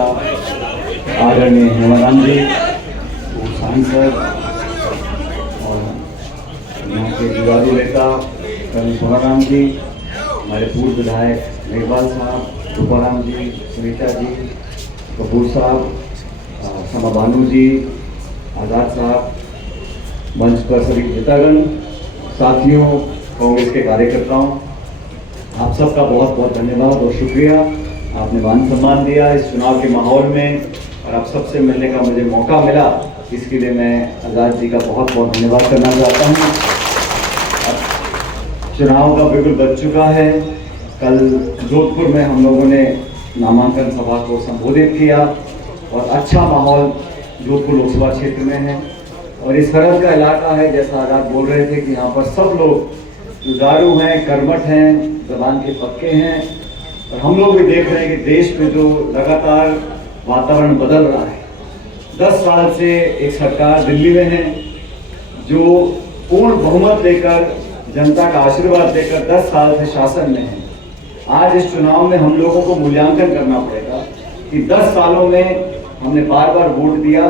नेता आदरणीय हेमाराम जी, सांसद और यहाँ के विवादी नेता कर्नल सोनाराम जी, हमारे पूर्व विधायक मेघवाल साहब, रूपाराम जी, सुनीता जी, कपूर साहब, समा बानू जी, आज़ाद साहब, मंच पर सभी नेतागण, साथियों, कांग्रेस के कार्यकर्ताओं, आप सबका बहुत बहुत धन्यवाद और शुक्रिया। आपने मान सम्मान दिया इस चुनाव के माहौल में और आप सबसे मिलने का मुझे मौका मिला, इसके लिए मैं आज़ाद जी का बहुत बहुत धन्यवाद करना चाहता हूँ। चुनाव का बिल्कुल बच चुका है। कल जोधपुर में हम लोगों ने नामांकन सभा को संबोधित किया और अच्छा माहौल जोधपुर लोकसभा क्षेत्र में है और इस तरह का इलाका है, जैसा आज़ाद बोल रहे थे कि यहाँ पर सब लोग जुझारू हैं, कर्मठ हैं, जबान के पक्के हैं और हम लोग भी देख रहे हैं कि देश में जो लगातार वातावरण बदल रहा है। 10 साल से एक सरकार दिल्ली में है जो पूर्ण बहुमत लेकर, जनता का आशीर्वाद लेकर 10 साल से शासन में है। आज इस चुनाव में हम लोगों को मूल्यांकन करना पड़ेगा कि 10 सालों में हमने बार बार वोट दिया,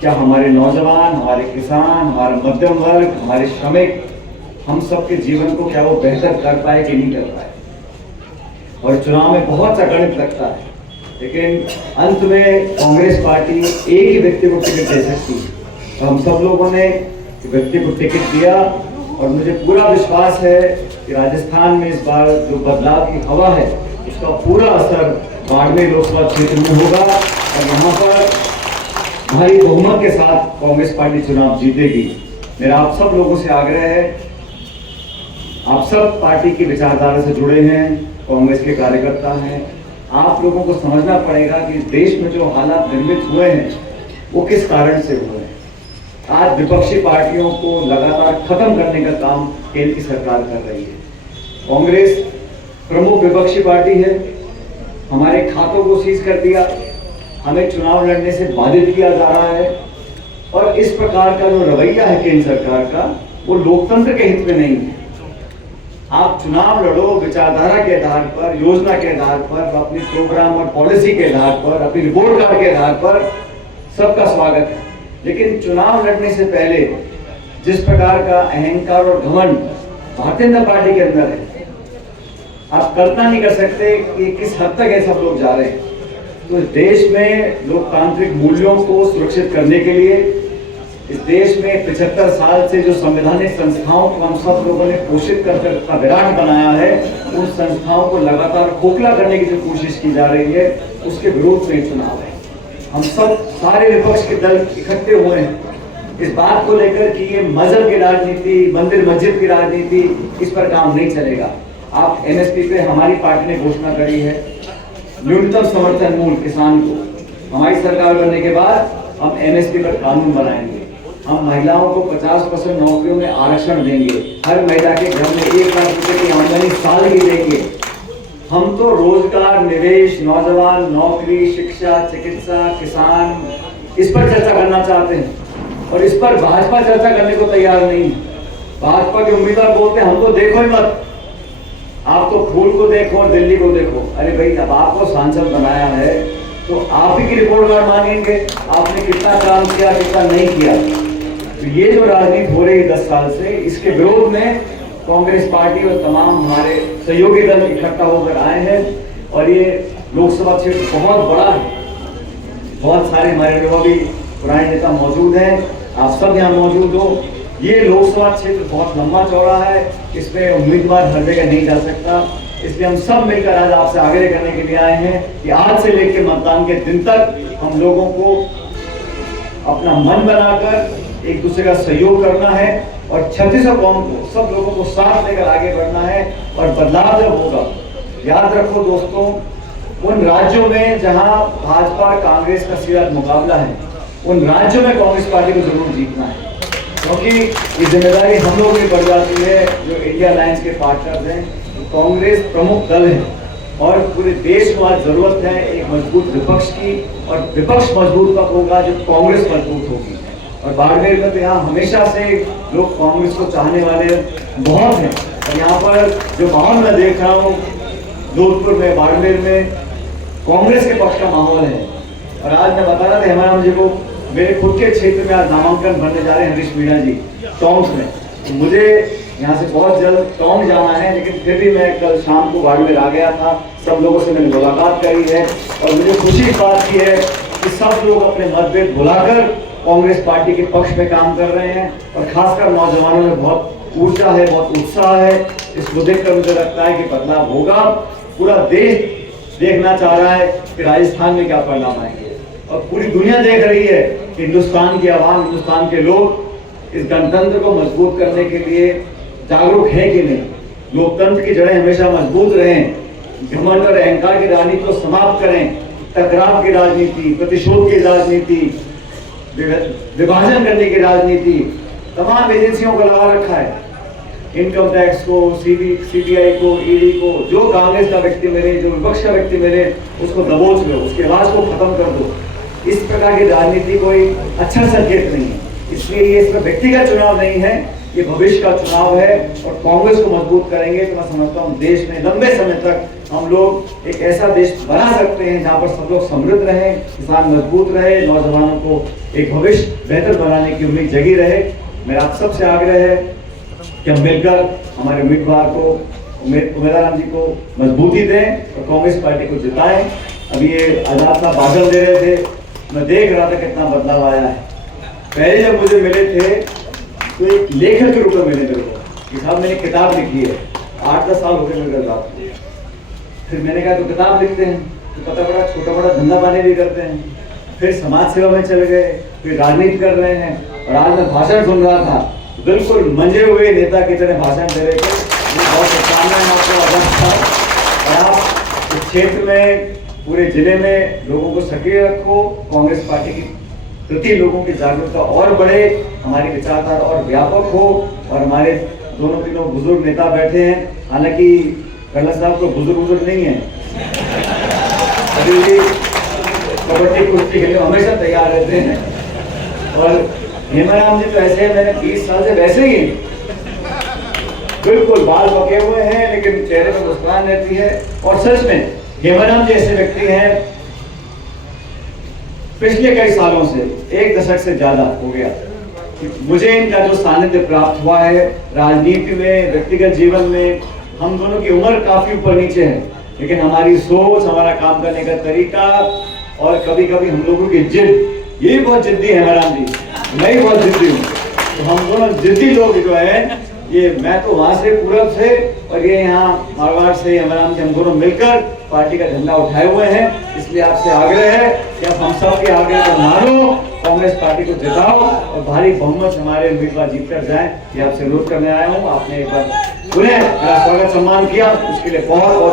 क्या हमारे नौजवान, हमारे किसान, हमारा मध्यम वर्ग, हमारे श्रमिक, हम सबके जीवन को क्या वो बेहतर कर पाए कि नहीं कर पाए। और चुनाव में बहुत सा गणित लगता है, लेकिन अंत में कांग्रेस पार्टी एक ही व्यक्ति को टिकट दे सकती है। तो हम सब लोगों ने व्यक्ति को टिकट दिया और मुझे पूरा विश्वास है कि राजस्थान में इस बार जो बदलाव की हवा है उसका पूरा असर बाड़मेर लोकसभा क्षेत्र में होगा और यहाँ पर भारी बहुमत के साथ कांग्रेस पार्टी चुनाव जीतेगी। मेरा आप सब लोगों से आग्रह है, आप सब पार्टी की विचारधारा से जुड़े हैं, कांग्रेस के कार्यकर्ता हैं, आप लोगों को समझना पड़ेगा कि देश में जो हालात निर्मित हुए हैं वो किस कारण से हुए हैं। आज विपक्षी पार्टियों को लगातार खत्म करने का काम केंद्र की सरकार कर रही है। कांग्रेस प्रमुख विपक्षी पार्टी है, हमारे खातों को सीज कर दिया, हमें चुनाव लड़ने से बाधित किया जा रहा है और इस प्रकार का जो रवैया है केंद्र सरकार का वो लोकतंत्र के हित में नहीं है। आप चुनाव लड़ो विचारधारा के आधार पर, योजना के आधार पर, अपनी प्रोग्राम और पॉलिसी के आधार पर, अपनी रिपोर्ट कार्ड के आधार पर, सबका स्वागत है। लेकिन चुनाव लड़ने से पहले जिस प्रकार का अहंकार और घमंड भारतीय जनता पार्टी के अंदर है, आप कल्पना नहीं कर सकते कि किस हद तक ये सब लोग जा रहे हैं। तो इस देश में लोकतांत्रिक मूल्यों को सुरक्षित करने के लिए, इस देश में 75 साल से जो संवैधानिक संस्थाओं को हम सब लोगों ने पोषित कर विराट बनाया है, उन संस्थाओं को लगातार खोखला करने की जो कोशिश की जा रही है, उसके विरोध में चुनाव है। हम सब सारे विपक्ष के दल इकट्ठे हुए हैं इस बात को लेकर कि ये मजहब की राजनीति, मंदिर मस्जिद की राजनीति, इस पर काम नहीं चलेगा। आप एमएसपी पे हमारी पार्टी ने घोषणा करी है, न्यूनतम समर्थन मूल्य किसान को, हमारी सरकार बनने के बाद हम एमएसपी पर कानून बनाएंगे। हम महिलाओं को 50% नौकरियों में आरक्षण देंगे, हर महिला के घर में 1 लाख रुपए की आमदनी साल की देंगे। हम तो रोजगार, निवेश, नौजवान, नौकरी, शिक्षा, चिकित्सा, किसान, इस पर चर्चा करना चाहते हैं और इस पर भाजपा चर्चा करने को तैयार नहीं है। भाजपा के उम्मीदवार बोलते हैं हमको देखो ही मत, आप तो फूल को देखो और दिल्ली को देखो। अरे भाई, अब आपको सांसद बनाया है तो आप ही की रिपोर्ट कार्ड मांगेंगे, आपने कितना काम किया, कितना नहीं किया। तो ये जो राजनीति हो रही है 10 साल से, इसके विरोध में कांग्रेस पार्टी और तमाम हमारे सहयोगी दल इकट्ठा होकर आए हैं और ये लोकसभा क्षेत्र बहुत बड़ा है, बहुत सारे हमारे अनुभवी पुराने नेता मौजूद हैं, आप सब यहाँ मौजूद हो। ये लोकसभा क्षेत्र बहुत लंबा चौड़ा है, इसमें उम्मीदवार हर जगह नहीं जा सकता, इसलिए हम सब मिलकर आज आपसे आग्रह करने के लिए आए हैं कि आज से लेकर मतदान के दिन तक हम लोगों को अपना मन बनाकर एक दूसरे का सहयोग करना है और 36 कौम को, सब लोगों को साथ लेकर आगे बढ़ना है। और बदलाव जब होगा, याद रखो दोस्तों, उन राज्यों में जहां भाजपा और कांग्रेस का सीधा मुकाबला है, उन राज्यों में कांग्रेस पार्टी को जरूर जीतना है, क्योंकि ये जिम्मेदारी हम लोग की पड़ जाती है जो इंडिया अलायंस के पार्टनर्स हैं। कांग्रेस प्रमुख दल है और पूरे देश को आज जरूरत है एक मजबूत विपक्ष की, और विपक्ष मजबूत कब होगा जब कांग्रेस मजबूत होगी। और बाड़मेर में तो यहाँ हमेशा से लोग कांग्रेस को चाहने वाले बहुत हैं और यहाँ पर जो माहौल मैं देख रहा हूँ जोधपुर में, बाड़मेर में, कांग्रेस के पक्ष का माहौल है। और आज मैं बता रहा था हेमाराम जी को, मेरे खुद के क्षेत्र में आज नामांकन भरने जा रहे हैं हरीश मीणा जी टोंक में। तो मुझे यहाँ से बहुत जल्द टोंक जाना है, लेकिन फिर भी मैं कल शाम को बाड़मेर आ गया था, सब लोगों से मैंने मुलाकात करी है और मुझे खुशी इस बात की है कि सब लोग अपने मतभेद भुलाकर कांग्रेस पार्टी के पक्ष में काम कर रहे हैं। और खासकर नौजवानों में बहुत ऊर्जा है, बहुत उत्साह है। इस मुद्दे पर मुझे लगता है कि बदलाव होगा। पूरा देश देखना चाह रहा है कि राजस्थान में क्या परिणाम आएंगे, और पूरी दुनिया देख रही है कि हिंदुस्तान की आवाम, हिंदुस्तान के लोग इस गणतंत्र को मजबूत करने के लिए जागरूक है कि नहीं। लोकतंत्र की जड़ें हमेशा मजबूत रहें, घमंड और अहंकार की राजनीति को समाप्त करें, टकराव की राजनीति, प्रतिशोध की राजनीति, विभाजन करने की राजनीति तमाम एजेंसियों को लगा रखा है। इनकम टैक्स को, सीबीआई को, ईडी को, जो कांग्रेस का व्यक्ति मिले, जो विपक्ष का व्यक्ति मिले, उसको दबोच लो, उसके आवाज को खत्म कर दो। इस प्रकार की राजनीति कोई अच्छा संकेत नहीं है। इसलिए ये इसका व्यक्तिगत चुनाव नहीं है, ये भविष्य का चुनाव है। और कांग्रेस को मजबूत करेंगे तो मैं समझता हूँ देश में लंबे समय तक हम लोग एक ऐसा देश बना सकते हैं जहाँ पर सब लोग समृद्ध रहे, किसान मजबूत रहे, नौजवानों को एक भविष्य बेहतर बनाने की उम्मीद जगी रहे। मेरा आप सबसे आग्रह है कि हम मिलकर हमारे उम्मीदवार को, उम्मीदवार जी को मजबूती दें और कांग्रेस पार्टी को जिताएं। अभी ये आजाद साहब भाषण दे रहे थे, मैं देख रहा था कितना बदलाव आया है। पहले जब मुझे मिले थे तो एक लेखक के रूप में मिले मेरे को कि साहब मैंने किताब लिखी है, 8-10 साल हो गए मेरे साथ। फिर मैंने कहा तो किताब लिखते हैं, तो पता पड़ा छोटा बड़ा धंधा पानी भी करते हैं। फिर समाज सेवा में चले गए, फिर राजनीति कर रहे हैं। और आज मैं भाषण सुन रहा था, बिल्कुल मंजे हुए नेता की तरह भाषण दे रहे थे। बहुत शुभकामनाएं आपको अवस्था। और आप इस क्षेत्र में, पूरे जिले में लोगों को सक्रिय रखो, कांग्रेस पार्टी की प्रति लोगों की जागरूकता और बढ़े, हमारी विचारधारा और व्यापक हो। और हमारे दोनों तीनों बुजुर्ग नेता बैठे हैं, हालांकि कर्नल साहब को बुजुर्ग नहीं है, अभी भी कबड्डी कुश्ती के लिए हमेशा तैयार रहते हैं। और हेमाराम जी तो ऐसे हैं, मैंने 20 साल से वैसे ही बिल्कुल बाल पके हुए हैं, लेकिन चेहरे पर मुस्कान रहती है। और सच में हेमाराम जी ऐसे व्यक्ति हैं, पिछले कई सालों से, 1 दशक से ज्यादा हो गया, मुझे इनका जो सानिध्य प्राप्त हुआ है राजनीति में, व्यक्तिगत जीवन में। हम दोनों की उम्र काफी ऊपर नीचे है, लेकिन हमारी सोच, हमारा काम करने का तरीका और कभी कभी हम लोगों की जिद, ये बहुत जिद्दी है हेमाराम जी, मैं भी बहुत जिद्दी हूँ। तो हम दोनों जिद्दी लोग जो है, ये मैं तो वहां से पूरब से और ये यहाँ मारवाड़ से हेमाराम जी, हम दोनों मिलकर पार्टी का झंडा उठाए हुए हैं। इसलिए आपसे आग्रह है कि आप हम सब के आग्रह को मानो, कांग्रेस पार्टी को जिताओ और भारी बहुमत से हमारे उम्मीदवार जीत कर जाए। ये आपसे अनुरोध करने आया हूँ। आपने एक बार पुनः मेरा स्वागत सम्मान किया, उसके लिए बहुत बहुत